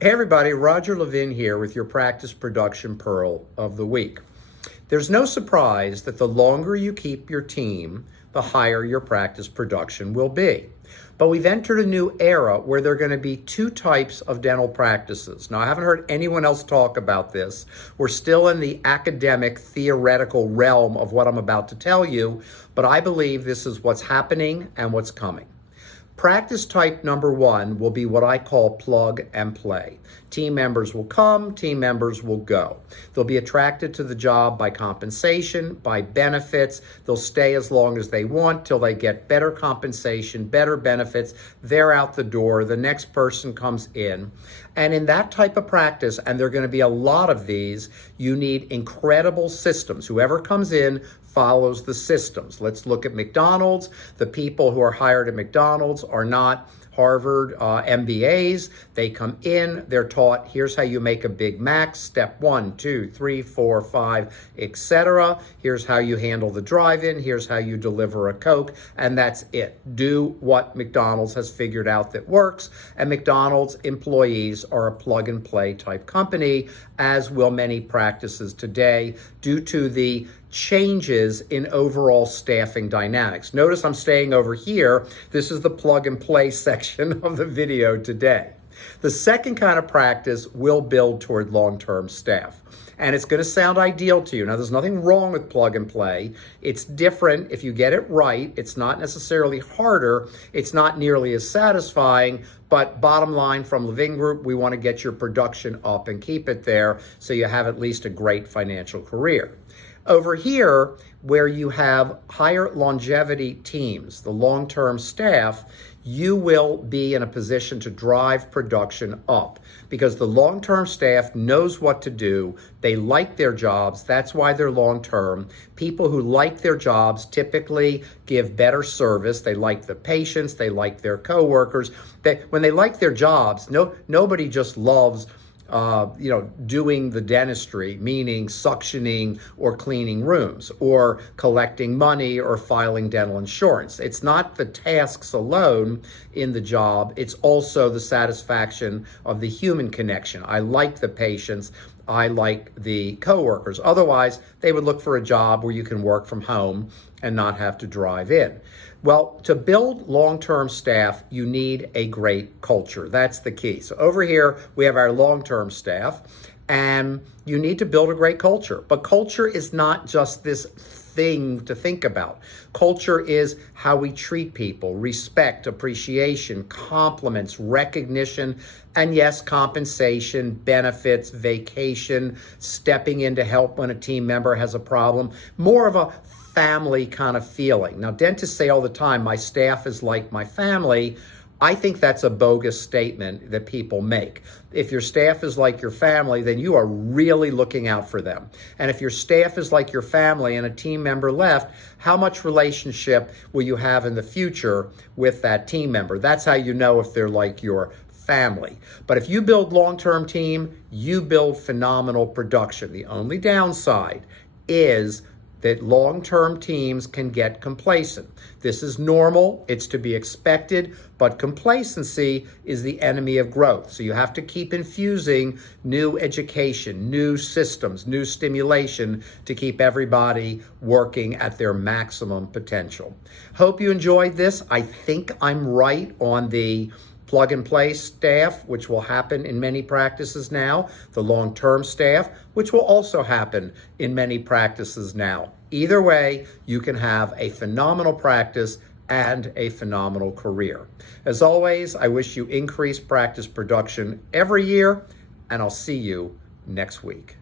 Hey everybody, Roger Levin here with your Practice Production Pearl of the Week. There's no surprise that the longer you keep your team, the higher your practice production will be. But we've entered a new era where there are going to be two types of dental practices. Now, I haven't heard anyone else talk about this. We're still in the academic, theoretical realm of what I'm about to tell you, but I believe this is what's happening and what's coming. Practice type number one will be what I call plug and play. Team members will come, team members will go. They'll be attracted to the job by compensation, by benefits. They'll stay as long as they want till they get better compensation, better benefits. They're out the door. The next person comes in. And in that type of practice, and there are going to be a lot of these, you need incredible systems. Whoever comes in follows the systems. Let's look at McDonald's. The people who are hired at McDonald's are not Harvard MBAs. They come in, they're taught, here's how you make a Big Mac, step 1, 2, 3, 4, 5, etc. Here's how you handle the drive-in, here's how you deliver a Coke, and that's it. Do what McDonald's has figured out that works, and McDonald's employees are a plug-and-play type company, as will many practices today, due to the changes in overall staffing dynamics. Notice I'm staying over here. This is the plug and play section of the video today. The second kind of practice will build toward long-term staff. And it's going to sound ideal to you. Now, there's nothing wrong with plug and play. It's different if you get it right. It's not necessarily harder. It's not nearly as satisfying. But bottom line from Levin Group, we want to get your production up and keep it there so you have at least a great financial career. Over here, where you have higher longevity teams, the long-term staff, you will be in a position to drive production up because the long-term staff knows what to do. They like their jobs. That's why they're long-term. People who like their jobs typically give better service. They like the patients. They like their coworkers. When they like their jobs, nobody just loves doing the dentistry, meaning suctioning or cleaning rooms or collecting money or filing dental insurance. It's not the tasks alone in the job. It's also the satisfaction of the human connection. I like the patients. I like the coworkers. Otherwise, they would look for a job where you can work from home and not have to drive in. Well, to build long-term staff, you need a great culture. That's the key. So over here, we have our long-term staff, and you need to build a great culture. But culture is not just this thing to think about. Culture is how we treat people, respect, appreciation, compliments, recognition, and yes, compensation, benefits, vacation, stepping in to help when a team member has a problem. More of a family kind of feeling. Now, dentists say all the time, my staff is like my family. I think that's a bogus statement that people make. If your staff is like your family, then you are really looking out for them. And if your staff is like your family and a team member left, how much relationship will you have in the future with that team member? That's how you know if they're like your family. But if you build long-term team, you build phenomenal production. The only downside is that long-term teams can get complacent. This is normal, it's to be expected, but complacency is the enemy of growth. So you have to keep infusing new education, new systems, new stimulation to keep everybody working at their maximum potential. Hope you enjoyed this. I think I'm right on the plug and play staff, which will happen in many practices now, the long-term staff, which will also happen in many practices now. Either way, you can have a phenomenal practice and a phenomenal career. As always, I wish you increased practice production every year, and I'll see you next week.